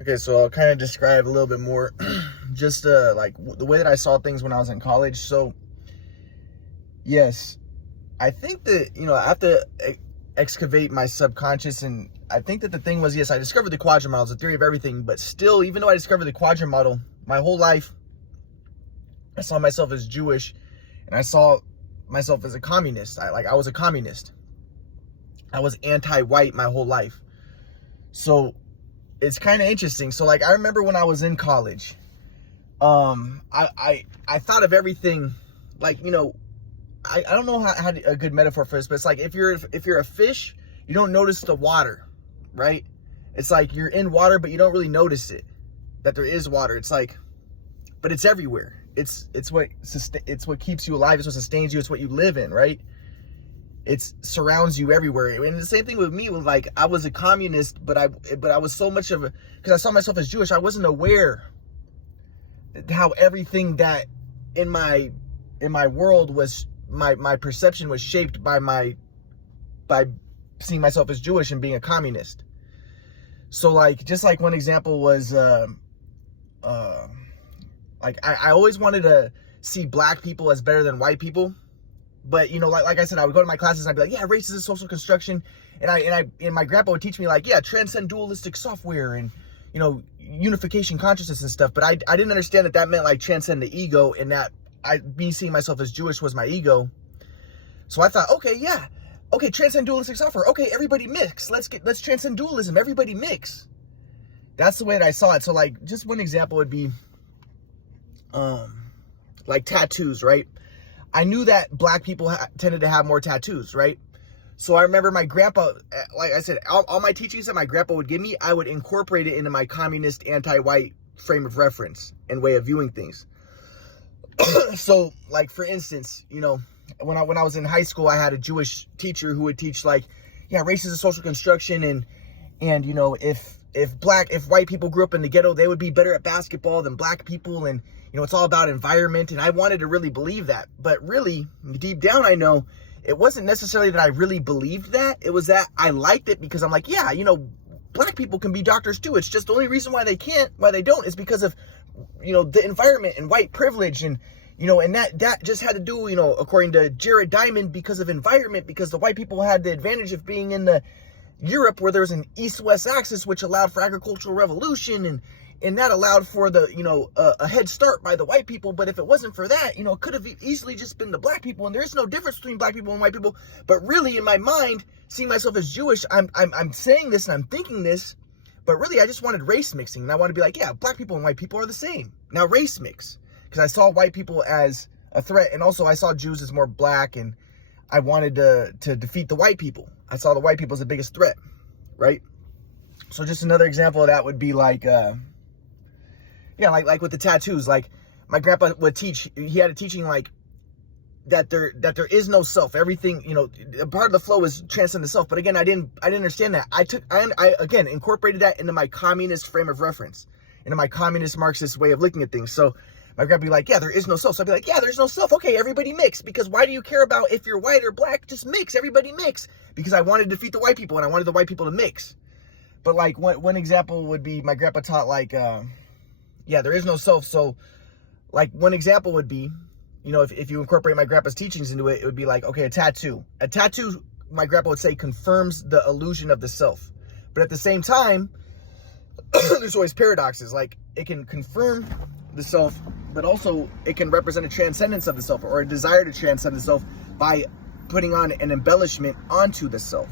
Okay, so I'll kind of describe a little bit more just like the way that I saw things when I was in college. So, yes, I think that, I have to excavate my subconscious. And I think that the thing was, yes, I discovered the quadrant model, the theory of everything. But still, even though I discovered the quadrant model, my whole life, I saw myself as Jewish and I saw myself as a communist. I was a communist. I was anti-white my whole life. So it's kind of interesting. So like, I remember when I was in college, I thought of everything like, I don't know how a good metaphor for this, but it's like if you're a fish, you don't notice the water, right? It's like you're in water, but you don't really notice it, that there is water. It's like, but it's everywhere. It's what keeps you alive. It's what sustains you. It's what you live in, right? It surrounds you everywhere. And the same thing with me was like, I was a communist, but I was so much of a, because I saw myself as Jewish, I wasn't aware how everything that in my world was, my perception was shaped by seeing myself as Jewish and being a communist. So like, just like one example was, like I always wanted to see black people as better than white people. But, like I said, I would go to my classes and I'd be like, yeah, race is a social construction. And my grandpa would teach me like, yeah, transcend dualistic software and, unification consciousness and stuff. But I didn't understand that meant like transcend the ego, and that me seeing myself as Jewish was my ego. So I thought, okay, yeah. Okay, transcend dualistic software. Okay, everybody mix. Let's transcend dualism. Everybody mix. That's the way that I saw it. So like, just one example would be, like tattoos, right? I knew that black people tended to have more tattoos, right? So I remember my grandpa, like I said, all my teachings that my grandpa would give me, I would incorporate it into my communist, anti-white frame of reference and way of viewing things. So, like, for instance, when I was in high school, I had a Jewish teacher who would teach, like, yeah, race is a social construction, and if white people grew up in the ghetto, they would be better at basketball than black people, and it's all about environment. And I wanted to really believe that, but really deep down, I know it wasn't necessarily that I really believed that. It was that I liked it because I'm like, yeah, black people can be doctors too. It's just the only reason why they don't is because of, the environment and white privilege, and, and that just had to do, according to Jared Diamond, because of environment, because the white people had the advantage of being in the Europe where there was an east-west axis, which allowed for agricultural revolution, and that allowed for the, a head start by the white people. But if it wasn't for that, it could have easily just been the black people. And there is no difference between black people and white people. But really, in my mind, seeing myself as Jewish, I'm saying this and I'm thinking this, but really I just wanted race mixing. And I want to be like, yeah, black people and white people are the same. Now race mix. Because I saw white people as a threat. And also I saw Jews as more black, and I wanted to defeat the white people. I saw the white people as the biggest threat, right? So just another example of that would be like, yeah, like with the tattoos. Like my grandpa would teach, he had a teaching like that there is no self. Everything, part of the flow is transcend the self. But again, I didn't understand that. I again incorporated that into my communist frame of reference, into my communist Marxist way of looking at things. So my grandpa would be like, yeah, there is no self. So I'd be like, yeah, there's no self. Okay, everybody mix. Because why do you care about if you're white or black? Just mix. Everybody mix. Because I wanted to defeat the white people, and I wanted the white people to mix. But like one example would be my grandpa taught like, yeah, there is no self. So like one example would be, if you incorporate my grandpa's teachings into it, it would be like, okay, a tattoo, my grandpa would say, confirms the illusion of the self. But at the same time, there's always paradoxes. Like it can confirm the self, but also it can represent a transcendence of the self, or a desire to transcend the self by putting on an embellishment onto the self.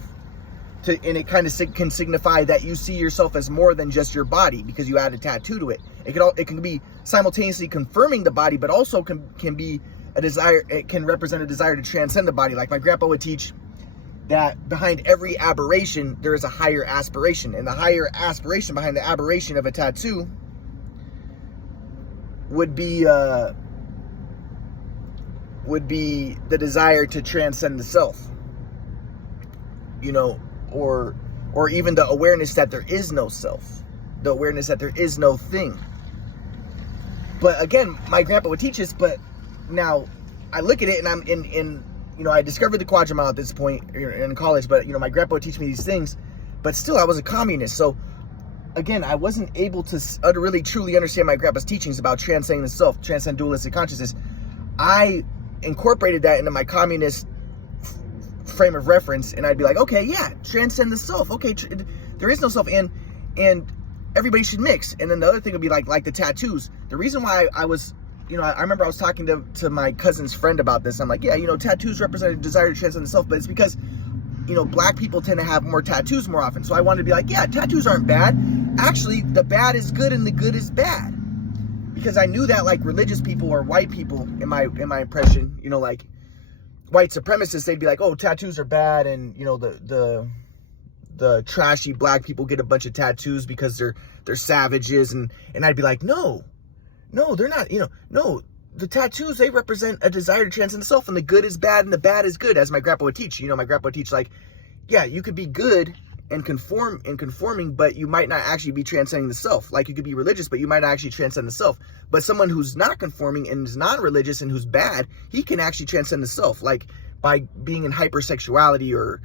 And it kind of can signify that you see yourself as more than just your body because you add a tattoo to it. It can be simultaneously confirming the body, but also can be a desire. It can represent a desire to transcend the body. Like my grandpa would teach that behind every aberration, there is a higher aspiration. And the higher aspiration behind the aberration of a tattoo would be the desire to transcend the self. Or even the awareness that there is no self, the awareness that there is no thing. But again, my grandpa would teach us, but now I look at it and I'm in I discovered the quadrant model at this point in college, but my grandpa would teach me these things, but still I was a communist. So again, I wasn't able to really truly understand my grandpa's teachings about transcending the self, transcend dualistic consciousness. I incorporated that into my communist frame of reference, and I'd be like, okay, yeah, transcend the self. Okay, there is no self, and everybody should mix. And then the other thing would be like the tattoos. The reason why I was, I remember I was talking to my cousin's friend about this. I'm like, yeah, tattoos represent a desire to transcend the self, but it's because, black people tend to have more tattoos more often. So I wanted to be like, yeah, tattoos aren't bad. Actually, the bad is good and the good is bad. Because I knew that like religious people or white people, in my impression, like white supremacists, they'd be like, oh, tattoos are bad, and the trashy black people get a bunch of tattoos because they're savages, and I'd be like, no, they're not, no, the tattoos, they represent a desire to transcend the self, and the good is bad and the bad is good, as my grandpa would teach. My grandpa would teach like, yeah, you could be good and conforming, but you might not actually be transcending the self. Like, you could be religious, but you might not actually transcend the self. But someone who's not conforming and is non-religious and who's bad, he can actually transcend the self, like by being in hypersexuality or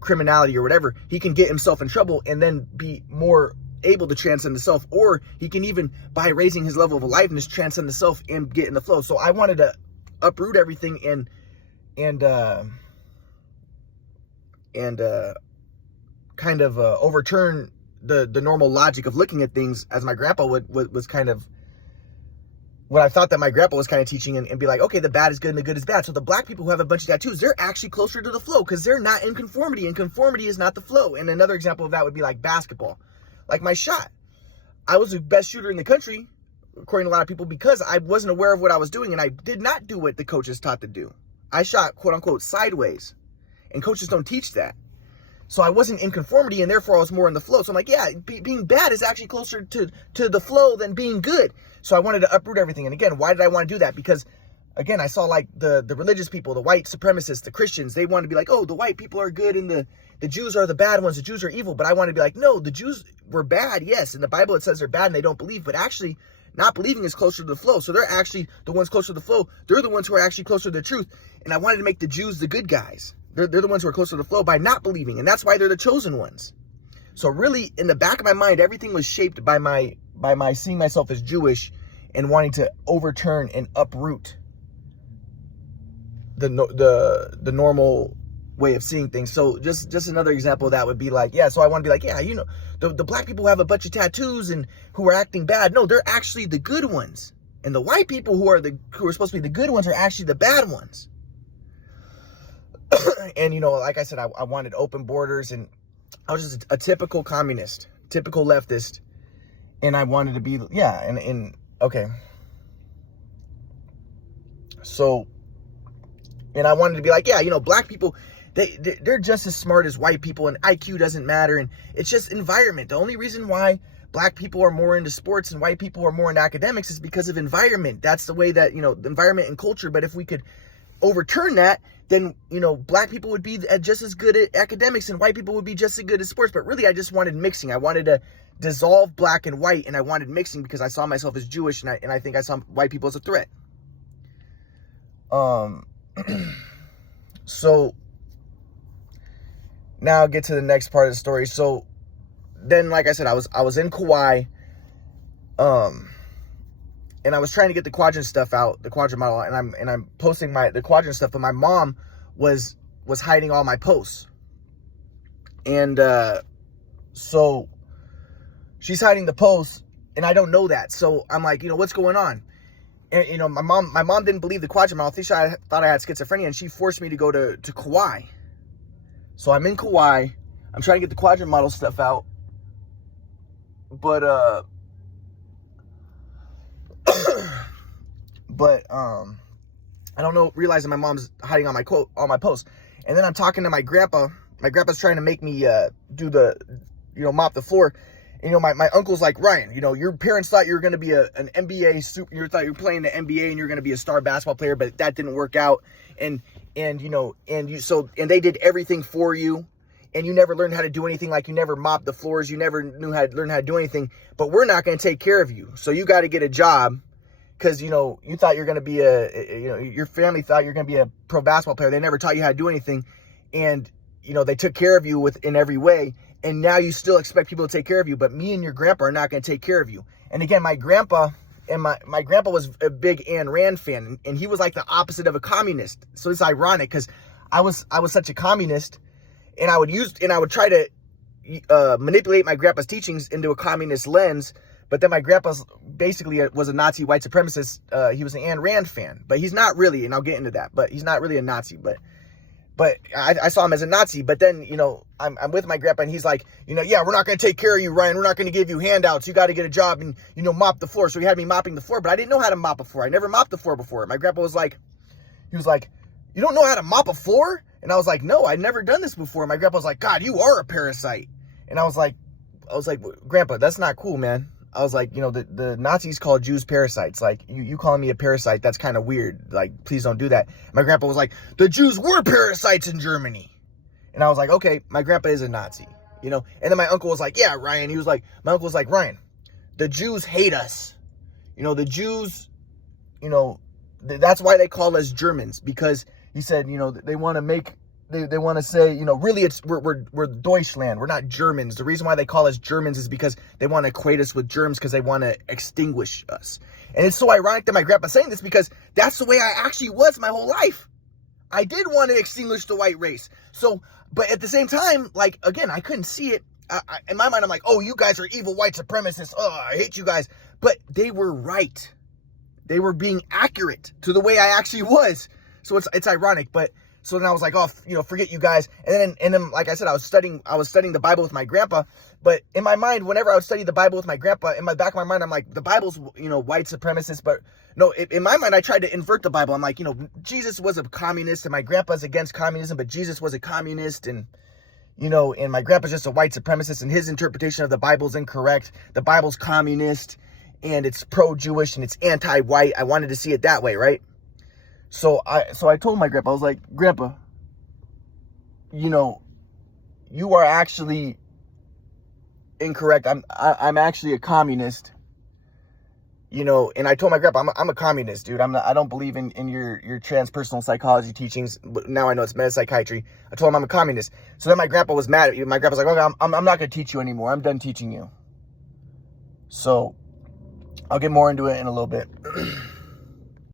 criminality or whatever. He can get himself in trouble and then be more able to transcend the self, or he can even, by raising his level of aliveness, transcend the self and get in the flow. So I wanted to uproot everything and kind of overturn the normal logic of looking at things, as my grandpa was kind of what I thought that my grandpa was kind of teaching, and be like, okay, the bad is good and the good is bad. So the black people who have a bunch of tattoos, they're actually closer to the flow because they're not in conformity, and conformity is not the flow. And another example of that would be like basketball. Like my shot, I was the best shooter in the country, according to a lot of people, because I wasn't aware of what I was doing, and I did not do what the coaches taught to do. I shot, quote unquote, sideways, and coaches don't teach that. So I wasn't in conformity, and therefore I was more in the flow. So I'm like, yeah, being bad is actually closer to the flow than being good. So I wanted to uproot everything. And again, why did I want to do that? Because, again, I saw like the religious people, the white supremacists, the Christians, they wanted to be like, oh, the white people are good and the Jews are the bad ones, the Jews are evil. But I wanted to be like, no, the Jews were bad, yes. In the Bible it says they're bad and they don't believe, but actually not believing is closer to the flow. So they're actually the ones closer to the flow. They're the ones who are actually closer to the truth. And I wanted to make the Jews the good guys. They're the ones who are closer to the flow by not believing. And that's why they're the chosen ones. So really, in the back of my mind, everything was shaped by my seeing myself as Jewish and wanting to overturn and uproot the normal way of seeing things. So just another example of that would be like, yeah, so I want to be like, yeah, the black people who have a bunch of tattoos and who are acting bad. No, they're actually the good ones. And the white people who are supposed to be the good ones are actually the bad ones. And, like I said, I wanted open borders, and I was just a typical communist, typical leftist. And I wanted to be, yeah, and okay. So, and I wanted to be like, yeah, black people, they're just as smart as white people, and IQ doesn't matter. And it's just environment. The only reason why black people are more into sports and white people are more into academics is because of environment. That's the way that, the environment and culture. But if we could overturn that, then, black people would be just as good at academics and white people would be just as good at sports. But really, I just wanted mixing. I wanted to dissolve black and white, and I wanted mixing because I saw myself as Jewish, and I think I saw white people as a threat. So now I'll get to the next part of the story. So then, like I said, I was in Kauai, and I was trying to get the quadrant stuff out, the quadrant model, and I'm posting the quadrant stuff, but my mom was hiding all my posts. And so she's hiding the posts, and I don't know that. So I'm like, what's going on? And my mom didn't believe the quadrant model. I thought I had schizophrenia, and she forced me to go to Kauai. So I'm in Kauai. I'm trying to get the quadrant model stuff out. But I don't know, realizing my mom's hiding on my posts. And then I'm talking to my grandpa. My grandpa's trying to make me do the, mop the floor. And, my uncle's like, Ryan, your parents thought you were going to be an NBA you thought you were playing the NBA and you're going to be a star basketball player, but that didn't work out. And they did everything for you. And you never learned how to do anything. Like, you never mopped the floors. You never learned how to do anything. But we're not going to take care of you. So you got to get a job because, you thought you're going to be your family thought you're going to be a pro basketball player. They never taught you how to do anything. And, they took care of you in every way. and now you still expect people to take care of you, but me and your grandpa are not going to take care of you. And again, my grandpa was a big Ayn Rand fan, and he was like the opposite of a communist. So it's ironic because I was such a communist, and I would try to manipulate my grandpa's teachings into a communist lens. But then my grandpa basically was a Nazi white supremacist. He was an Ayn Rand fan, but he's not really, and I'll get into that, but he's not really a Nazi. But I saw him as a Nazi. But then, I'm with my grandpa, and he's like, yeah, we're not going to take care of you, Ryan. We're not going to give you handouts. You got to get a job and, mop the floor. So he had me mopping the floor, but I didn't know how to mop a floor. I never mopped the floor before. My grandpa was like, you don't know how to mop a floor? And I was like, no, I'd never done this before. My grandpa was like, God, you are a parasite. And I was like, Grandpa, that's not cool, man. I was like, the Nazis called Jews parasites. Like, you calling me a parasite, that's kind of weird. Like, please don't do that. My grandpa was like, the Jews were parasites in Germany. And I was like, okay, my grandpa is a Nazi, And then my uncle was like, yeah, Ryan. My uncle was like, Ryan, the Jews hate us. The Jews, that's why they call us Germans. Because he said, they want to make... They want to say, really we're Deutschland. We're not Germans. The reason why they call us Germans is because they want to equate us with germs because they want to extinguish us. And it's so ironic that my grandpa's saying this because that's the way I actually was my whole life. I did want to extinguish the white race. So, but at the same time, like, again, I couldn't see it. In my mind, I'm like, oh, you guys are evil white supremacists. Oh, I hate you guys. But they were right. They were being accurate to the way I actually was. So it's ironic, but... So then I was like, oh, forget you guys. And then, like I said, I was studying the Bible with my grandpa. But in my mind, whenever I would study the Bible with my grandpa, in my back of my mind, I'm like, the Bible's, white supremacist. But no, in my mind, I tried to invert the Bible. I'm like, Jesus was a communist and my grandpa's against communism, but Jesus was a communist. And my grandpa's just a white supremacist and his interpretation of the Bible's incorrect. The Bible's communist and it's pro-Jewish and it's anti-white. I wanted to see it that way, right? So I told my grandpa, I was like, Grandpa, you are actually incorrect. I'm actually a communist, and I told my grandpa, I'm a communist, dude. I don't believe in your transpersonal psychology teachings, but now I know it's metapsychiatry. I told him I'm a communist. So then my grandpa was mad at me. My grandpa's like, okay, I'm not going to teach you anymore. I'm done teaching you. So I'll get more into it in a little bit.